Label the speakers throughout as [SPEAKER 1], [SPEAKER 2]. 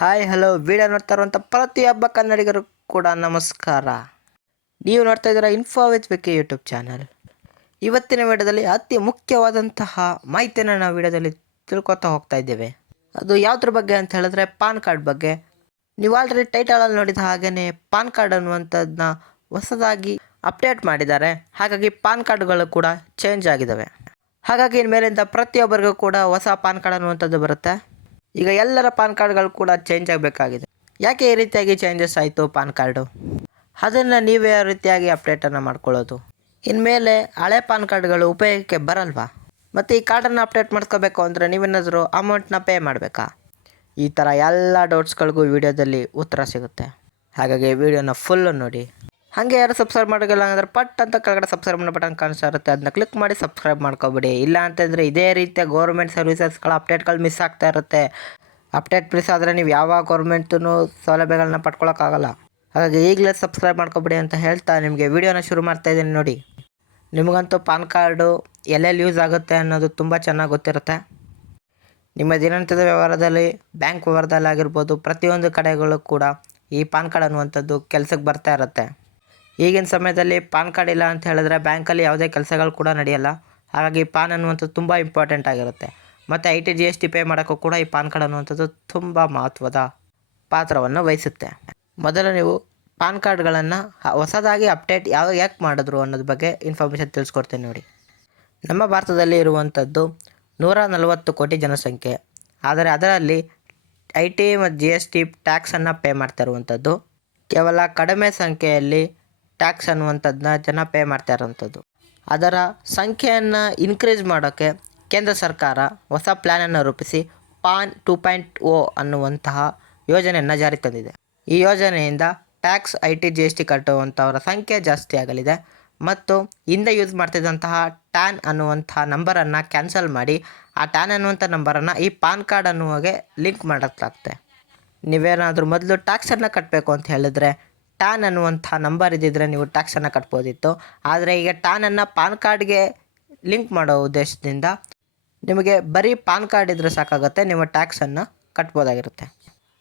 [SPEAKER 1] Hi, hello. Video ನೋಡ್ತಾ ಇರುವಂಥ ಪ್ರತಿಯೊಬ್ಬ ಕನ್ನಡಿಗರು ಕೂಡ ನಮಸ್ಕಾರ. ನೀವು ನೋಡ್ತಾ ಇದ್ದೀರಾ ಇನ್ಫೋ ವಿತ್ ಬೇಕೆ ಯೂಟ್ಯೂಬ್ ಚಾನಲ್ ಇವತ್ತಿನ ವೀಡಿಯೋದಲ್ಲಿ ಅತಿ ಮುಖ್ಯವಾದಂತಹ ಮಾಹಿತಿಯನ್ನು ನಾವು ವೀಡಿಯೋದಲ್ಲಿ ತಿಳ್ಕೊತಾ ಹೋಗ್ತಾ ಇದ್ದೇವೆ. ಅದು ಯಾವುದ್ರ ಬಗ್ಗೆ ಅಂತ ಹೇಳಿದ್ರೆ ಪಾನ್ ಕಾರ್ಡ್ ಬಗ್ಗೆ. ನೀವು ಆಲ್ರೆಡಿ ಟೈಟಲಲ್ಲಿ ನೋಡಿದ ಹಾಗೆಯೇ ಪಾನ್ ಕಾರ್ಡ್ ಅನ್ನುವಂಥದ್ದನ್ನ ಹೊಸದಾಗಿ ಅಪ್ಡೇಟ್ ಮಾಡಿದ್ದಾರೆ. ಹಾಗಾಗಿ ಪಾನ್ ಕಾರ್ಡ್ಗಳು ಕೂಡ ಚೇಂಜ್ ಆಗಿದ್ದಾವೆ. ಹಾಗಾಗಿ ಇನ್ಮೇಲಿಂದ ಪ್ರತಿಯೊಬ್ಬರಿಗೂ ಕೂಡ ಹೊಸ ಪಾನ್ ಕಾರ್ಡ್ ಅನ್ನುವಂಥದ್ದು ಬರುತ್ತೆ. ಈಗ ಎಲ್ಲರ ಪಾನ್ ಕಾರ್ಡ್ಗಳು ಕೂಡ ಚೇಂಜ್ ಆಗಬೇಕಾಗಿದೆ. ಯಾಕೆ ಈ ರೀತಿಯಾಗಿ ಚೇಂಜಸ್ ಆಯಿತು ಪಾನ್ ಕಾರ್ಡು? ಅದನ್ನು ನೀವೇ ಯಾವ ರೀತಿಯಾಗಿ ಅಪ್ಡೇಟನ್ನು ಮಾಡ್ಕೊಳ್ಳೋದು. ಇನ್ಮೇಲೆ ಹಳೆ ಪಾನ್ ಕಾರ್ಡ್ಗಳು ಉಪಯೋಗಕ್ಕೆ ಬರಲ್ವಾ? ಮತ್ತು ಈ ಕಾರ್ಡನ್ನು ಅಪ್ಡೇಟ್ ಮಾಡ್ಕೋಬೇಕು ಅಂದರೆ ನೀವೇನಾದರೂ ಅಮೌಂಟ್ನ ಪೇ ಮಾಡಬೇಕಾ? ಈ ಥರ ಎಲ್ಲ ಡೌಟ್ಸ್ಗಳಿಗೂ ವಿಡಿಯೋದಲ್ಲಿ ಉತ್ತರ ಸಿಗುತ್ತೆ. ಹಾಗಾಗಿ ವಿಡಿಯೋನ ಫುಲ್ಲು ನೋಡಿ. ಹಾಗೆ ಯಾರು ಸಬ್ಸ್ಕ್ರೈಬ್ ಮಾಡೋಲ್ಲ ಅಂದರೆ ಪಟ್ ಅಂತ ಕೆಳಗಡೆ ಸಬ್ಸ್ಕ್ರೈಬ್ ಮಾಡೋ ಬಟನ್ ಕಾಣಿಸ್ತಾ ಇರುತ್ತೆ. ಅದನ್ನ ಕ್ಲಿಕ್ ಮಾಡಿ ಸಬ್ಸ್ಕ್ರೈಬ್ ಮಾಡ್ಕೊಬಿಡಿ. ಇಲ್ಲ ಅಂತಂದರೆ ಇದೇ ರೀತಿಯ ಗೌರ್ಮೆಂಟ್ ಸರ್ವಿಸಸ್ಗಳ ಅಪ್ಡೇಟ್ಗಳು ಮಿಸ್ ಆಗ್ತಾ ಇರುತ್ತೆ. ಅಪ್ಡೇಟ್ ಮಿಸ್ ಆದರೆ ನೀವು ಯಾವ ಗೌರ್ಮೆಂಟೂ ಸೌಲಭ್ಯಗಳನ್ನ ಪಡ್ಕೊಳಕ್ಕಾಗಲ್ಲ ಹಾಗಾಗಿ ಈಗಲೇ ಸಬ್ಸ್ಕ್ರೈಬ್ ಮಾಡ್ಕೊಬಿಡಿ ಅಂತ ಹೇಳ್ತಾ ನಿಮಗೆ ವಿಡಿಯೋನ ಶುರು ಮಾಡ್ತಾ ಇದ್ದೀನಿ ನೋಡಿ. ನಿಮಗಂತೂ ಪಾನ್ ಕಾರ್ಡು ಎಲ್ಲೆಲ್ಲಿ ಯೂಸ್ ಆಗುತ್ತೆ ಅನ್ನೋದು ತುಂಬ ಚೆನ್ನಾಗಿ ಗೊತ್ತಿರುತ್ತೆ. ನಿಮ್ಮ ದಿನನಿತ್ಯದ ವ್ಯವಹಾರದಲ್ಲಿ, ಬ್ಯಾಂಕ್ ವ್ಯವಹಾರದಲ್ಲಿ ಆಗಿರ್ಬೋದು ಪ್ರತಿಯೊಂದು ಕಡೆಗಳು ಕೂಡ ಈ ಪಾನ್ ಕಾರ್ಡ್ ಅನ್ನುವಂಥದ್ದು ಕೆಲಸಕ್ಕೆ ಬರ್ತಾ ಇರುತ್ತೆ. ಈಗಿನ ಸಮಯದಲ್ಲಿ ಪಾನ್ ಕಾರ್ಡ್ ಇಲ್ಲ ಅಂತ ಹೇಳಿದ್ರೆ ಬ್ಯಾಂಕಲ್ಲಿ ಯಾವುದೇ ಕೆಲಸಗಳು ಕೂಡ ನಡೆಯಲ್ಲ. ಹಾಗಾಗಿ ಪಾನ್ ಅನ್ನುವಂಥದ್ದು ತುಂಬ ಇಂಪಾರ್ಟೆಂಟ್ ಆಗಿರುತ್ತೆ. ಮತ್ತು I T G S T pay ಮಾಡೋಕ್ಕೂ ಕೂಡ ಈ ಪಾನ್ ಕಾರ್ಡ್ ಅನ್ನುವಂಥದ್ದು ತುಂಬ ಮಹತ್ವದ ಪಾತ್ರವನ್ನು ವಹಿಸುತ್ತೆ. ಮೊದಲು ನೀವು ಪಾನ್ ಕಾರ್ಡ್ಗಳನ್ನು ಹೊಸದಾಗಿ ಅಪ್ಡೇಟ್ ಯಾವ ಯಾಕೆ ಮಾಡಿದ್ರು ಅನ್ನೋದ್ರ ಬಗ್ಗೆ ಇನ್ಫಾರ್ಮೇಷನ್ ತಿಳಿಸ್ಕೊಡ್ತೇನೆ ನೋಡಿ. ನಮ್ಮ ಭಾರತದಲ್ಲಿ ಇರುವಂಥದ್ದು ನೂರ ನಲವತ್ತು ಕೋಟಿ ಜನಸಂಖ್ಯೆ. ಆದರೆ ಅದರಲ್ಲಿ ಐ ಟಿ ಮತ್ತು ಜಿ ಎಸ್ ಟಿ ಟ್ಯಾಕ್ಸನ್ನು ಪೇ ಮಾಡ್ತಾ ಇರುವಂಥದ್ದು. ಕೇವಲ ಕಡಿಮೆ ಸಂಖ್ಯೆಯಲ್ಲಿ ಟ್ಯಾಕ್ಸ್ ಅನ್ನುವಂಥದ್ದನ್ನ ಜನ ಪೇ ಮಾಡ್ತಾ ಇರೋವಂಥದ್ದು ಅದರ ಸಂಖ್ಯೆಯನ್ನು ಇನ್ಕ್ರೀಸ್ ಮಾಡೋಕ್ಕೆ ಕೇಂದ್ರ ಸರ್ಕಾರ ಹೊಸ ಪ್ಲ್ಯಾನನ್ನು ರೂಪಿಸಿ ಪಾನ್ ಟೂ ಪಾಯಿಂಟ್ ಓ ಅನ್ನುವಂತಹ ಯೋಜನೆಯನ್ನು ಜಾರಿ ತಂದಿದೆ. ಈ ಯೋಜನೆಯಿಂದ tax, I T, G S T ಕಟ್ಟುವಂಥವರ ಸಂಖ್ಯೆ ಜಾಸ್ತಿ ಆಗಲಿದೆ ಮತ್ತು ಹಿಂದೆ ಯೂಸ್ ಮಾಡ್ತಿದ್ದಂತಹ ಟ್ಯಾನ್ ಅನ್ನುವಂಥ ನಂಬರನ್ನು ಕ್ಯಾನ್ಸಲ್ ಮಾಡಿ ಆ ಟ್ಯಾನ್ ಅನ್ನುವಂಥ ನಂಬರನ್ನು ಈ ಪಾನ್ ಕಾರ್ಡ್ ಅನ್ನುವಾಗೆ ಲಿಂಕ್ ಮಾಡೋಕ್ಕಾಗುತ್ತೆ ನೀವೇನಾದರೂ ಮೊದಲು ಟ್ಯಾಕ್ಸನ್ನು ಕಟ್ಟಬೇಕು ಅಂತ ಹೇಳಿದ್ರೆ ಟ್ಯಾನ್ ಅನ್ನುವಂಥ ನಂಬರ್ ಇದ್ದಿದ್ರೆ ನೀವು ಟ್ಯಾಕ್ಸನ್ನು ಕಟ್ಬೋದಿತ್ತು. ಆದರೆ ಈಗ ಟ್ಯಾನನ್ನು ಪಾನ್ ಕಾರ್ಡ್ಗೆ ಲಿಂಕ್ ಮಾಡೋ ಉದ್ದೇಶದಿಂದ ನಿಮಗೆ ಬರೀ ಪಾನ್ ಕಾರ್ಡ್ ಇದ್ದರೆ ಸಾಕಾಗುತ್ತೆ, ನಿಮ್ಮ ಟ್ಯಾಕ್ಸನ್ನು ಕಟ್ಬೋದಾಗಿರುತ್ತೆ.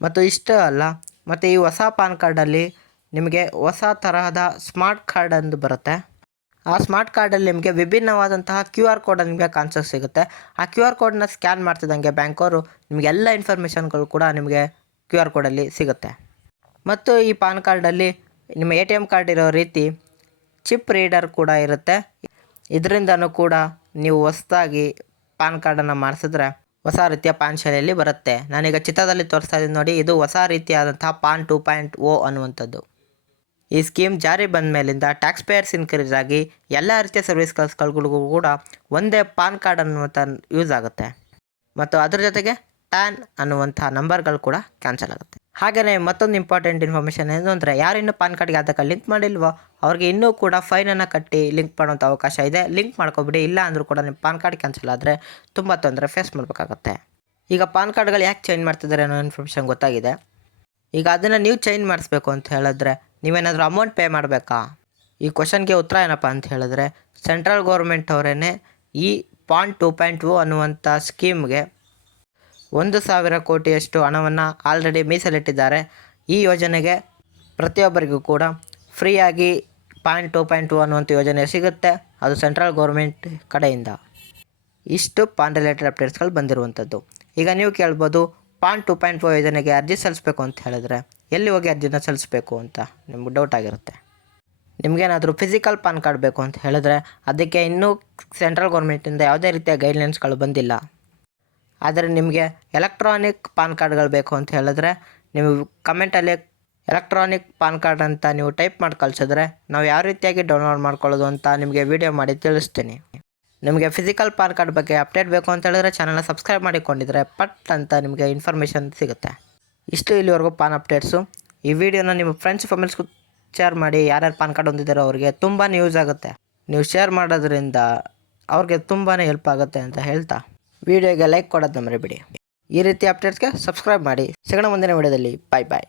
[SPEAKER 1] ಮತ್ತು ಇಷ್ಟೇ ಅಲ್ಲ, ಮತ್ತು ಈ ಹೊಸ ಪಾನ್ ಕಾರ್ಡಲ್ಲಿ ನಿಮಗೆ ಹೊಸ ತರಹದ ಸ್ಮಾರ್ಟ್ ಕಾರ್ಡ್ ಎಂದು ಬರುತ್ತೆ. ಆ ಸ್ಮಾರ್ಟ್ ಕಾರ್ಡಲ್ಲಿ ನಿಮಗೆ ವಿಭಿನ್ನವಾದಂತಹ ಕ್ಯೂ ಆರ್ ಕೋಡ್ ನಿಮಗೆ ಕಾನ್ಸಸ್ ಸಿಗುತ್ತೆ. ಆ ಕ್ಯೂ ಆರ್ ಕೋಡ್ನ ಸ್ಕ್ಯಾನ್ ಮಾಡ್ತಿದ್ದಂಗೆ ಬ್ಯಾಂಕವರು ನಿಮಗೆ ಎಲ್ಲ ಇನ್ಫಾರ್ಮೇಷನ್ಗಳು ಕೂಡ ನಿಮಗೆ ಕ್ಯೂ ಆರ್ ಕೋಡಲ್ಲಿ ಸಿಗುತ್ತೆ. ಮತ್ತು ಈ ಪಾನ್ ಕಾರ್ಡಲ್ಲಿ ನಿಮ್ಮ ಎ ಟಿ ಎಂ ಕಾರ್ಡ್ ಇರೋ ರೀತಿ ಚಿಪ್ ರೀಡರ್ ಕೂಡ ಇರುತ್ತೆ. ಇದರಿಂದನೂ ಕೂಡ ನೀವು ಹೊಸದಾಗಿ ಪಾನ್ ಕಾರ್ಡನ್ನು ಮಾಡಿಸಿದ್ರೆ ಹೊಸ ರೀತಿಯ ಪಾನ್ ಶೈಲಿಯಲ್ಲಿ ಬರುತ್ತೆ. ನಾನೀಗ ಚಿತ್ರದಲ್ಲಿ ತೋರಿಸ್ತಾ ಇದ್ದೀನಿ ನೋಡಿ, ಇದು ಹೊಸ ರೀತಿಯಾದಂತಹ ಪಾನ್ ಟೂ ಪಾಯಿಂಟ್ ಓ ಅನ್ನುವಂಥದ್ದು. ಈ ಸ್ಕೀಮ್ ಜಾರಿ ಬಂದ ಮೇಲಿಂದ ಟ್ಯಾಕ್ಸ್ ಪೇಯರ್ಸ್ ಇನ್ಕ್ರೀಸ್ ಆಗಿ ಎಲ್ಲ ರೀತಿಯ ಸರ್ವಿಸ್ ಕಲ್ಸ್ಗಳಿಗೂ ಕೂಡ ಒಂದೇ ಪಾನ್ ಕಾರ್ಡ್ ಅನ್ನುವಂಥ ಯೂಸ್ ಆಗುತ್ತೆ. ಮತ್ತು ಅದ್ರ ಜೊತೆಗೆ ಪ್ಯಾನ್ ಅನ್ನುವಂಥ ನಂಬರ್ಗಳು ಕೂಡ ಕ್ಯಾನ್ಸಲ್ ಆಗುತ್ತೆ. ಹಾಗೆಯೇ ಮತ್ತೊಂದು ಇಂಪಾರ್ಟೆಂಟ್ ಇನ್ಫಾರ್ಮೇಷನ್ ಏನು ಅಂದರೆ ಯಾರು ಇನ್ನೂ ಪಾನ್ ಕಾರ್ಡ್ಗೆ ಅದಕ್ಕೆ ಲಿಂಕ್ ಮಾಡಿಲ್ವೋ ಅವ್ರಿಗೆ ಇನ್ನೂ ಕೂಡ ಫೈನನ್ನು ಕಟ್ಟಿ ಲಿಂಕ್ ಮಾಡುವಂಥ ಅವಕಾಶ ಇದೆ. ಲಿಂಕ್ ಮಾಡ್ಕೊಬಿಡಿ. ಇಲ್ಲ ಅಂದರೂ ಕೂಡ ನಿಮ್ಮ ಪಾನ್ ಕಾರ್ಡ್ ಕ್ಯಾನ್ಸಲ್ ಆದರೆ ತುಂಬ ತೊಂದರೆ ಫೇಸ್ ಮಾಡಬೇಕಾಗತ್ತೆ. ಈಗ ಪಾನ್ ಕಾರ್ಡ್ಗಳು ಯಾಕೆ ಚೇಂಜ್ ಮಾಡ್ತಿದ್ದಾರೆ ಅನ್ನೋ ಇನ್ಫಾರ್ಮೇಷನ್ ಗೊತ್ತಾಗಿದೆ. ಈಗ ಅದನ್ನು ನೀವು ಚೇಂಜ್ ಮಾಡಿಸ್ಬೇಕು ಅಂತ ಹೇಳಿದ್ರೆ ನೀವೇನಾದರೂ ಅಮೌಂಟ್ ಪೇ ಮಾಡಬೇಕಾ? ಈ ಕ್ವಶನ್ಗೆ ಉತ್ತರ ಏನಪ್ಪ ಅಂತ ಹೇಳಿದ್ರೆ ಸೆಂಟ್ರಲ್ ಗೌರ್ಮೆಂಟ್ ಅವರೇ ಈ ಪಾಯಿಂಟ್ ಟು ಪಾಯಿಂಟ್ ಟು ಅನ್ನುವಂಥ ಸ್ಕೀಮ್ಗೆ ಒಂದು ಸಾವಿರ ಕೋಟಿಯಷ್ಟು ಹಣವನ್ನು ಆಲ್ರೆಡಿ ಮೀಸಲಿಟ್ಟಿದ್ದಾರೆ. ಈ ಯೋಜನೆಗೆ ಪ್ರತಿಯೊಬ್ಬರಿಗೂ ಕೂಡ ಫ್ರೀಯಾಗಿ ಪಾಯಿಂಟ್ ಟು ಪಾಯಿಂಟ್ ಟು ಅನ್ನುವಂಥ ಯೋಜನೆ ಸಿಗುತ್ತೆ. ಅದು ಸೆಂಟ್ರಲ್ ಗೌರ್ಮೆಂಟ್ ಕಡೆಯಿಂದ. ಇಷ್ಟು ಪಾನ್ ರಿಲೇಟೆಡ್ ಅಪ್ಡೇಟ್ಸ್ಗಳು ಬಂದಿರುವಂಥದ್ದು ಈಗ ನೀವು ಕೇಳ್ಬೋದು ಪಾಯಿಂಟ್ ಟು ಪಾಯಿಂಟ್ ಫೋ ಯೋಜನೆಗೆ ಅರ್ಜಿ ಸಲ್ಲಿಸಬೇಕು ಅಂತ ಹೇಳಿದ್ರೆ ಎಲ್ಲಿ ಹೋಗಿ ಅರ್ಜಿನ ಸಲ್ಲಿಸಬೇಕು ಅಂತ ನಿಮ್ಗೆ ಡೌಟ್ ಆಗಿರುತ್ತೆ. ನಿಮಗೇನಾದರೂ ಫಿಸಿಕಲ್ ಪಾನ್ ಕಾರ್ಡ್ ಬೇಕು ಅಂತ ಹೇಳಿದ್ರೆ ಅದಕ್ಕೆ ಇನ್ನೂ ಸೆಂಟ್ರಲ್ ಗೌರ್ಮೆಂಟಿಂದ ಯಾವುದೇ ರೀತಿಯ ಗೈಡ್ಲೈನ್ಸ್ಗಳು ಬಂದಿಲ್ಲ. ಆದರೆ ನಿಮಗೆ ಎಲೆಕ್ಟ್ರಾನಿಕ್ ಪಾನ್ ಕಾರ್ಡ್ಗಳು ಬೇಕು ಅಂತ ಹೇಳಿದ್ರೆ ನೀವು ಕಮೆಂಟಲ್ಲಿ ಎಲೆಕ್ಟ್ರಾನಿಕ್ ಪಾನ್ ಕಾರ್ಡ್ ಅಂತ ನೀವು ಟೈಪ್ ಮಾಡಿ ಕಳಿಸಿದ್ರೆ ನಾವು ಯಾವ ರೀತಿಯಾಗಿ ಡೌನ್ಲೋಡ್ ಮಾಡ್ಕೊಳ್ಳೋದು ಅಂತ ನಿಮಗೆ ವಿಡಿಯೋ ಮಾಡಿ ತಿಳಿಸ್ತೀನಿ. ನಿಮಗೆ ಫಿಸಿಕಲ್ ಪಾನ್ ಕಾರ್ಡ್ ಬಗ್ಗೆ ಅಪ್ಡೇಟ್ ಬೇಕು ಅಂತ ಹೇಳಿದ್ರೆ ಚಾನಲ್ನ ಸಬ್ಸ್ಕ್ರೈಬ್ ಮಾಡಿಕೊಂಡಿದ್ರೆ ಪಟ್ ಅಂತ ನಿಮಗೆ ಇನ್ಫಾರ್ಮೇಷನ್ ಸಿಗುತ್ತೆ. ಇಷ್ಟು ಇಲ್ಲಿವರೆಗೂ ಪಾನ್ ಅಪ್ಡೇಟ್ಸು ಈ ವಿಡಿಯೋನ ನಿಮ್ಮ ಫ್ರೆಂಡ್ಸ್ ಫ್ಯಾಮಿಲ್ಸ್ಗೂ ಶೇರ್ ಮಾಡಿ ಯಾರ್ಯಾರು ಪಾನ್ ಕಾರ್ಡ್ ಹೊಂದಿದ್ದಾರೋ ಅವ್ರಿಗೆ ತುಂಬಾ ಯೂಸ್ ಆಗುತ್ತೆ. ನೀವು ಶೇರ್ ಮಾಡೋದ್ರಿಂದ ಅವ್ರಿಗೆ ತುಂಬಾ ಹೆಲ್ಪ್ ಆಗುತ್ತೆ ಅಂತ ಹೇಳ್ತಾ. ವಿಡಿಯೋಗೆ ಲೈಕ್ ಕೊಡೋದು ಮರಿಬೇಡಿ. ಈ ರೀತಿ ಅಪ್ಡೇಟ್ಸ್ಗೆ ಸಬ್ಸ್ಕ್ರೈಬ್ ಮಾಡಿ. ಸಿಗೋಣ ಮುಂದಿನ ವಿಡಿಯೋದಲ್ಲಿ. ಬಾಯ್ ಬಾಯ್